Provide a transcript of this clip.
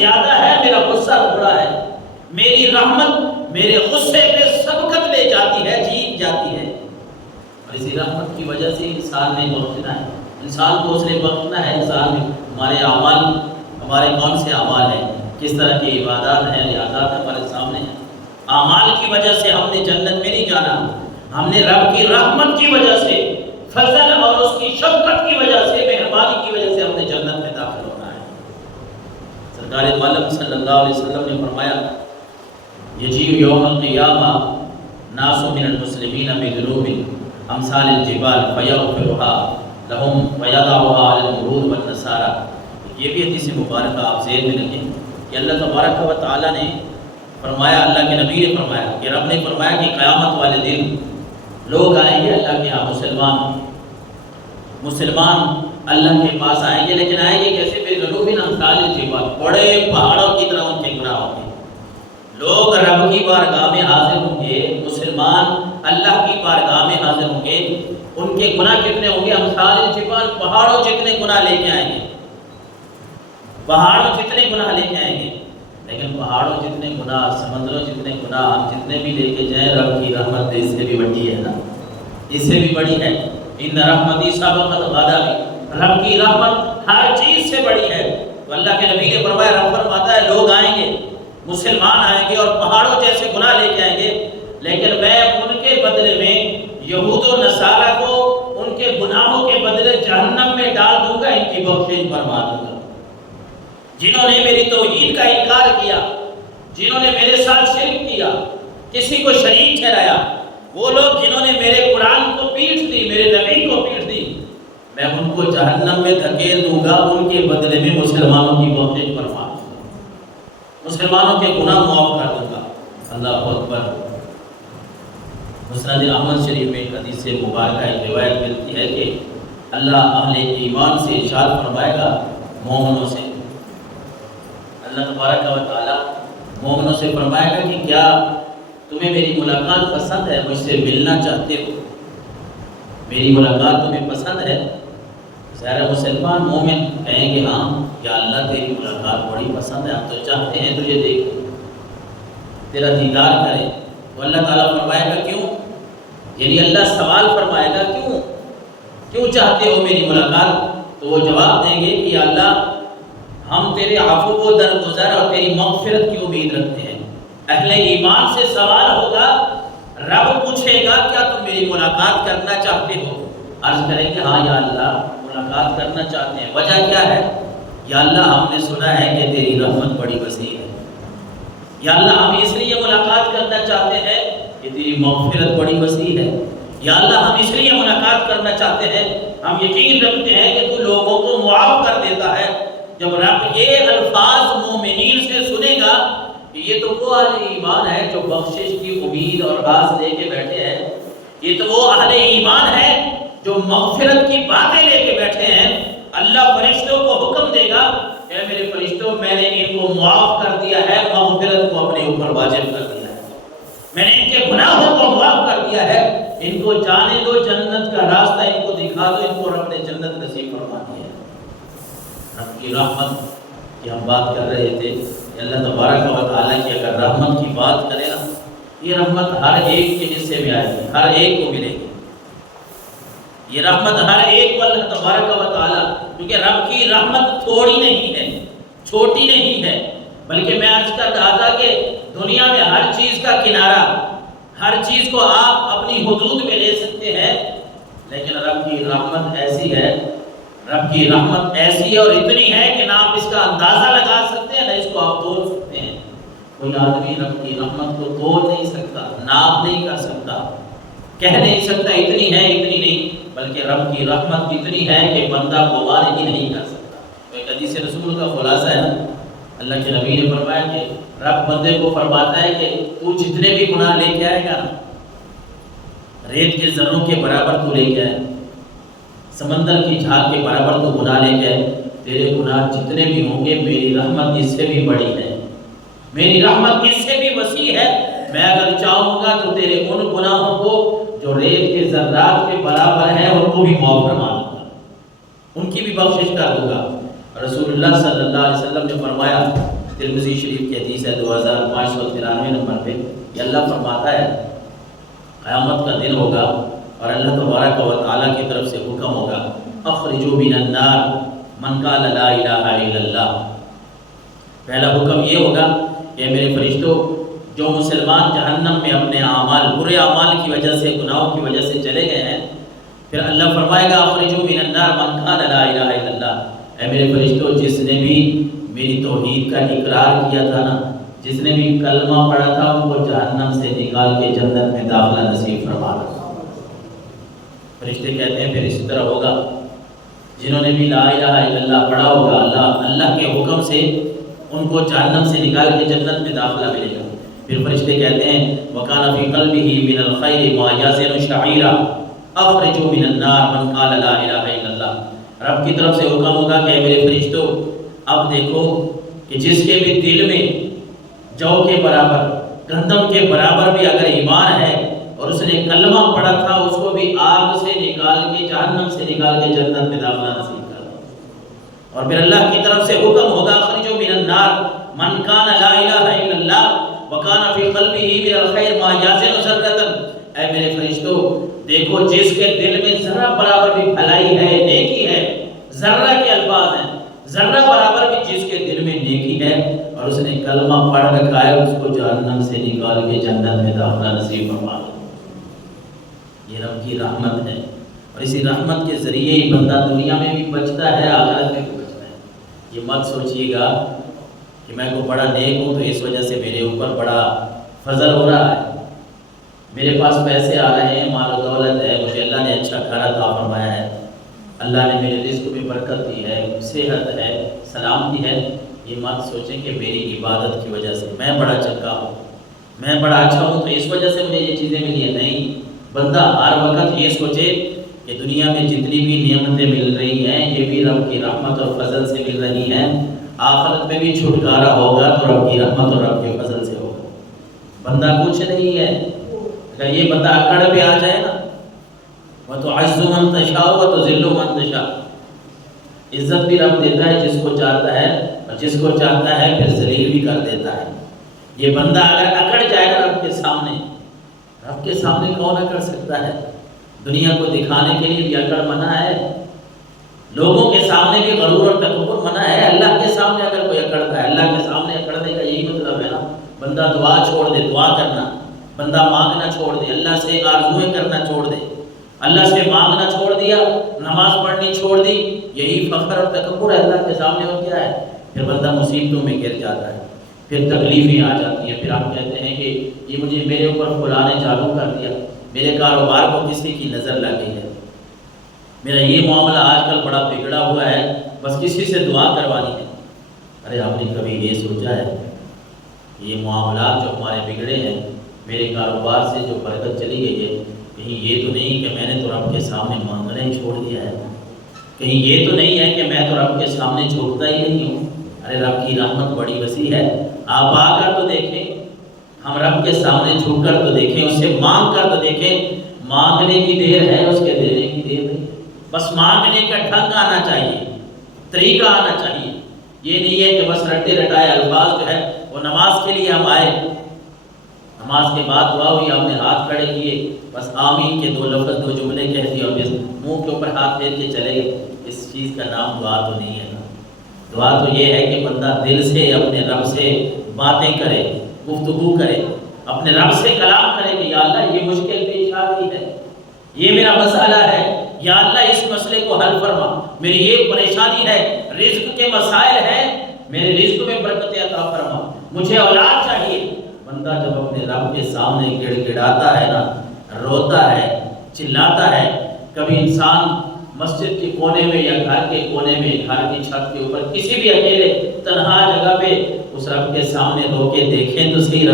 زیادہ ہے، میرا غصہ تھوڑا ہے. میری رحمت میرے غصے پہ سبقت لے جاتی ہے، جیت جاتی ہے. اور اسی رحمت کی وجہ سے انسان نے بخشنا ہے. انسان کو اس نے بخشنا ہے. انسان نے ہمارے اعمال، ہمارے کون سے اعمال ہیں، کس طرح کی عبادات ہیں، ریاضات ہمارے سامنے ہیں. اعمال کی وجہ سے ہم نے جنت میں نہیں جانا. ہم نے رب کی رحمت کی وجہ سے، فضل اور اس کی شفقت کی وجہ سے، مہربانی کی وجہ سے ہم نے جنت میں داخل ہونا ہے. سرکار دو عالم صلی اللہ علیہ وسلم نے فرمایا یجیء یوم القیامہ ناس من المسلمین بذنوب امثال الجبال فیغفرها لهم ویضعها علی الجرود والنصارى. یہ بھی حدیث مبارکہ آپ ذہن میں رکھیں کہ اللہ تبارک و تعالیٰ نے فرمایا، اللہ کے نبی نے فرمایا کہ رب نے فرمایا کہ قیامت والے دن لوگ آئیں گے اللہ کے یہاں، مسلمان اللہ کے پاس آئیں گے، لیکن آئیں گے کیسے؟ بذنوب امثال الجبال، بڑے پہاڑوں کی طرح ان کے گناہ ہوں گے. لوگ رب کی بارگاہ میں حاضر ہوں گے، مسلمان اللہ کی بارگاہ میں حاضر ہوں گے. ان کے گناہ کتنے ہوں گے؟ امثال الجبال، پہاڑوں جتنے گناہ لے کے آئیں گے، پہاڑوں جتنے گناہ لے کے آئیں گے. لیکن پہاڑوں جتنے گناہ، سمندروں جتنے گناہ ہم جتنے بھی لے کے جائیں، رب کی رحمت اس سے بھی بڑی ہے نا، اس سے بھی بڑی ہے. ان رحمتی سابقت غضبی، رب کی رحمت ہر چیز سے بڑی ہے. تو اللہ کے نبی نے فرمایا، رب فرماتا ہے لوگ آئیں گے، مسلمان آئیں گے اور پہاڑوں جیسے گناہ لے کے آئیں گے، لیکن میں ان کے بدلے میں یہود و نصارہ کو ان کے گناہوں کے بدلے جہنم میں ڈال دوں گا، ان کی بخشش فرما دوں گا. جنہوں نے میری توحید کا انکار کیا، جنہوں نے میرے ساتھ شرک کیا، کسی کو شریک ٹھہرایا، وہ لوگ جنہوں نے میرے قرآن کو پیٹھ دی، میرے نبی کو پیٹھ دی، میں ان کو جہنم میں دھکیل دوں گا. ان کے بدلے میں مسلمانوں کی بخشش فرما دوں گا، مسلمانوں کے گناہ معاف کر دوں گا. اللہ اکبر. مسند احمد شریف میں حدیث مبارکہ ایک روایت ملتی ہے کہ اللہ اہل ایمان سے ارشاد فرمائے گا، مومنوں سے، اللہ تبارک و تعالیٰ مومنوں سے فرمائے گا کہ کیا تمہیں میری ملاقات پسند ہے، مجھ سے ملنا چاہتے ہو، میری ملاقات تمہیں پسند ہے؟ ظاہر مسلمان مومن کہیں گے ہاں یا اللہ تیری ملاقات بڑی پسند ہے، ہم تو چاہتے ہیں تجھے دیکھیں، تیرا دیدار کریں. تو اللہ تعالیٰ فرمائے گا کیوں؟ یعنی اللہ سوال فرمائے گا کیوں چاہتے ہو میری ملاقات؟ تو وہ جواب دیں گے کہ اللہ ہم تیرے عفو و درگزر اور تیری مغفرت کی امید رکھتے ہیں. اہل ایمان سے سوال ہوگا، رب پوچھے گا کیا تم میری ملاقات کرنا چاہتے ہو؟ عرض کریں گے ہاں یا اللہ ملاقات کرنا چاہتے ہیں. وجہ کیا ہے؟ یا اللہ ہم نے سنا ہے کہ تیری رحمت بڑی وسیع ہے. یا اللہ ہم اس لیے ملاقات کرنا چاہتے ہیں کہ تیری مغفرت بڑی وسیع ہے. یا اللہ ہم اس لیے ملاقات کرنا چاہتے ہیں، ہم یقین رکھتے ہیں کہ تو لوگوں کو معاف کر دیتا ہے. جب رب یہ الفاظ مومنین سے سنے گا کہ یہ تو وہ اہل ایمان ہے جو بخشش کی امید اور آس لے کے بیٹھے ہیں، یہ تو وہ اہل ایمان ہے جو مغفرت کی باتیں لے کے بیٹھے ہیں. اللہ فرشتوں کو حکم دے گا، اے میرے فرشتوں میں نے ان کو معاف کر دیا ہے، مغفرت کو اپنے اوپر واجب کر دیا ہے، میں نے ان کے گناہوں کو معاف کر دیا ہے، ان کو جانے دو، جنت کا راستہ ان کو دکھا دو، ان کو رب نے جنت نصیب فرما دی ہے. رب کی رحمت کی ہم بات کر رہے تھے کہ اللہ تبارک و تعالیٰ کی اگر رحمت کی بات کرے نا، یہ رحمت ہر ایک کے حصے میں آئے گی، ہر ایک کو ملے گی. یہ رحمت ہر ایک کو اللہ تبارک و تعالیٰ، کیونکہ رب کی رحمت تھوڑی نہیں ہے، چھوٹی نہیں ہے، بلکہ میں عرض کر رہا تھا کہ دنیا میں ہر چیز کا کنارہ، ہر چیز کو آپ اپنی حدود میں لے سکتے ہیں، لیکن رب کی رحمت ایسی ہے، رب کی رحمت ایسی اور اتنی ہے کہ نہ آپ اس کا اندازہ لگا سکتے ہیں، نہ اس کو آپ تول سکتے ہیں. کوئی آدمی رب کی رحمت کو تول نہیں سکتا، ناپ نہیں کر سکتا، کہہ نہیں سکتا اتنی ہے اتنی نہیں، بلکہ رب کی رحمت اتنی ہے کہ بندہ گوار ہی نہیں کر سکتا. تو ایک حدیث رسول کا خلاصہ ہے نا، اللہ کے نبی نے فرمایا کہ رب بندے کو فرماتا ہے کہ تو جتنے بھی گناہ لے کے آئے گا نا، ریت کے ذروں کے برابر تو لے کے آئے، سمندر کی جھاگ کے برابر تو گناہ لے کے آئے، تیرے گناہ جتنے بھی ہوں گے میری رحمت اس سے بھی بڑی ہے، میری رحمت اس سے بھی وسیع ہے. میں اگر چاہوں گا تو تیرے ان گناہوں کو جو ریت کے ذرات کے برابر ہیں ان کو بھی معاف فرما دوں گا، ان کی بھی بخشش کر دوں گا. رسول اللہ صلی اللہ علیہ وسلم نے فرمایا ترمذی شریف کی حدیث ہے 2593 نمبر پہ، کہ اللہ فرماتا ہے قیامت کا دن ہوگا اور اللہ تبارک و تعالیٰ کی طرف سے حکم ہوگا اخرجوا من النار من قال لا الہ الا اللہ۔ پہلا حکم یہ ہوگا کہ میرے فرشتوں، جو مسلمان جہنم میں اپنے اعمال، برے اعمال کی وجہ سے، گناہوں کی وجہ سے چلے گئے ہیں، پھر اللہ فرمائے گا اخرجوا من النار من قال لا الہ الا اللہ۔ اے میرے فرشتوں، جس نے بھی میری توحید کا اقرار کیا تھا نا، جس نے بھی کلمہ پڑھا تھا، ان کو جہنم سے نکال کے جنت میں داخلہ نصیب فرما دو۔ فرشتے کہتے ہیں پھر اسی طرح ہوگا، جنہوں نے بھی لا الہ الا اللہ پڑھا ہوگا، اللہ کے حکم سے ان کو جہنم سے نکال کے جنت میں داخلہ ملے گا۔ پھر فرشتے کہتے ہیں وَكَانَ فِي قَلْبِهِ مِنَ الْخَيْرِ مَا يَزِنُ شَعِيرًا اخرجوا من النار من قال لا الہ الا اللہ۔ رب کی طرف سے حکم ہوگا کہ میرے فرشتوں، اب دیکھو کہ جس کے بھی دل میں جو کے برابر، گندم کے برابر بھی اگر ایمان ہے اور اس نے کلمہ پڑھا تھا، اس کو بھی آگ سے نکال کے، جہنم سے نکال کے جنت میں داخلہ نصیب کر دو۔ اور پھر اللہ کی طرف سے حکم ہوگا اخرجوا من النار من کان لا الہ الا اللہ وکان فی قلبہ من الخیر ما یزن ذرۃ۔ اے میرے فرشتوں، دیکھو جس کے دل میں ذرہ برابر بھی بھلائی ہے، نیکی ہے، ذرہ کے الفاظ ہیں، ذرہ برابر بھی جس کے دل میں نیکی ہے اور اس نے کلمہ پڑھ رکھا ہے، اس کو جہنم سے نکال کے جنت میں داخلہ نصیب فرما دو۔ یہ رب کی رحمت ہے، اور اسی رحمت کے ذریعے ہی بندہ دنیا میں بھی بچتا ہے، آخرت میں بھی بچتا ہے۔ یہ مت سوچئے گا کہ میں کو بڑا نیک ہوں تو اس وجہ سے میرے اوپر بڑا فضل ہو رہا ہے، میرے پاس پیسے آ رہے ہیں، مال و دولت ہے، مجھے اللہ نے اچھا گھر عطا فرمایا ہے، اللہ نے میرے رزق میں برکت دی ہے، صحت ہے، سلامتی ہے۔ یہ مت سوچیں کہ میری عبادت کی وجہ سے میں بڑا چنگا ہوں، میں بڑا اچھا ہوں تو اس وجہ سے مجھے یہ چیزیں ملی ہیں۔ نہیں، بندہ ہر وقت یہ سوچے کہ دنیا میں جتنی بھی نعمتیں مل رہی ہیں، یہ بھی رب کی رحمت اور فضل سے مل رہی ہیں، آخرت میں بھی چھٹکارا ہوگا تو رب کی رحمت اور رب کے فضل سے ہوگا۔ بندہ کچھ نہیں ہے، اگر یہ بندہ اکڑ پہ آ جائے نا، وَتُعِزُّ مَن تَشَاءُ وَتُذِلُّ مَن تَشَاءُ، عزت بھی رب دیتا ہے جس کو چاہتا ہے، اور جس کو چاہتا ہے پھر ذلیل بھی کر دیتا ہے۔ یہ بندہ اگر اکڑ جائے نا رب کے سامنے، رب کے سامنے کون اکڑ سکتا ہے؟ دنیا کو دکھانے کے لیے بھی اکڑ منع ہے، لوگوں کے سامنے بھی غرور اور تکبر منع ہے، اللہ کے سامنے اگر کوئی اکڑتا ہے، اللہ کے سامنے اکڑنے کا یہی مطلب ہے نا، بندہ دعا چھوڑ دے، دعا کرنا، بندہ مانگنا چھوڑ دے، اللہ سے آرزویں کرنا چھوڑ دے، اللہ سے مانگنا چھوڑ دیا، نماز پڑھنی چھوڑ دی، یہی فخر اور تکبر ہے اللہ کے سامنے۔ اور کیا ہے؟ پھر بندہ مصیبتوں میں گر جاتا ہے، پھر تکلیفیں آ جاتی ہیں، پھر آپ کہتے ہیں کہ یہ مجھے میرے اوپر فلاں نے چالو کر دیا، میرے کاروبار کو کسی کی نظر لگ گئی ہے، میرا یہ معاملہ آج کل بڑا بگڑا ہوا ہے، بس کسی سے دعا کروانی ہے۔ ارے آپ نے کبھی یہ سوچا ہے یہ معاملات جو ہمارے بگڑے ہیں، میرے کاروبار سے جو برکت چلی گئی ہے، کہیں یہ تو نہیں کہ میں نے تو رب کے سامنے مانگنا ہی چھوڑ دیا ہے، کہیں یہ تو نہیں ہے کہ میں تو رب کے سامنے جھوکتا ہی نہیں ہوں؟ ارے رب کی رحمت بڑی وسیع ہے، آپ آ کر تو دیکھیں، ہم رب کے سامنے جھک کر تو دیکھیں، اس سے مانگ کر تو دیکھیں۔ مانگنے کی دیر ہے، اس کے دینے کی دیر نہیں، بس مانگنے کا ڈھنگ آنا چاہیے، طریقہ آنا چاہیے۔ یہ نہیں ہے کہ بس رٹے رٹائے الفاظ جو ہے وہ نماز کے لیے ہم آئے، نماز کے بعد دعا ہوئی، ہم نے ہاتھ کھڑے کیے، بس آمین کے 2 لفظ 2 جملے کہہ دیے اور پھر منہ کے اوپر ہاتھ پھیر کے چلے گئے، اس چیز کا نام دعا تو نہیں ہے نا۔ دعا تو یہ ہے کہ بندہ دل سے اپنے رب سے باتیں کرے، گفتگو کرے، اپنے رب سے کلام کرے کہ یا اللہ یہ مشکل پیش آ گئی ہے، یہ میرا مسئلہ ہے، یا اللہ اس مسئلے کو حل فرما، میری یہ پریشانی ہے، رزق کے مسائل ہیں، میرے رزق میں برکت عطا فرما، مجھے اولاد چاہیے۔ بندہ جب اپنے رب کے سامنے گڑ گڑاتا ہے نا، روتا ہے، چلاتا ہے، کبھی انسان مسجد کے کونے میں یا گھر کے کونے میں، گھر کی چھت کے اوپر، کسی بھی اکیلے تنہا جگہ پہ اس رب کے سامنے رو کے دیکھیں تو صحیح۔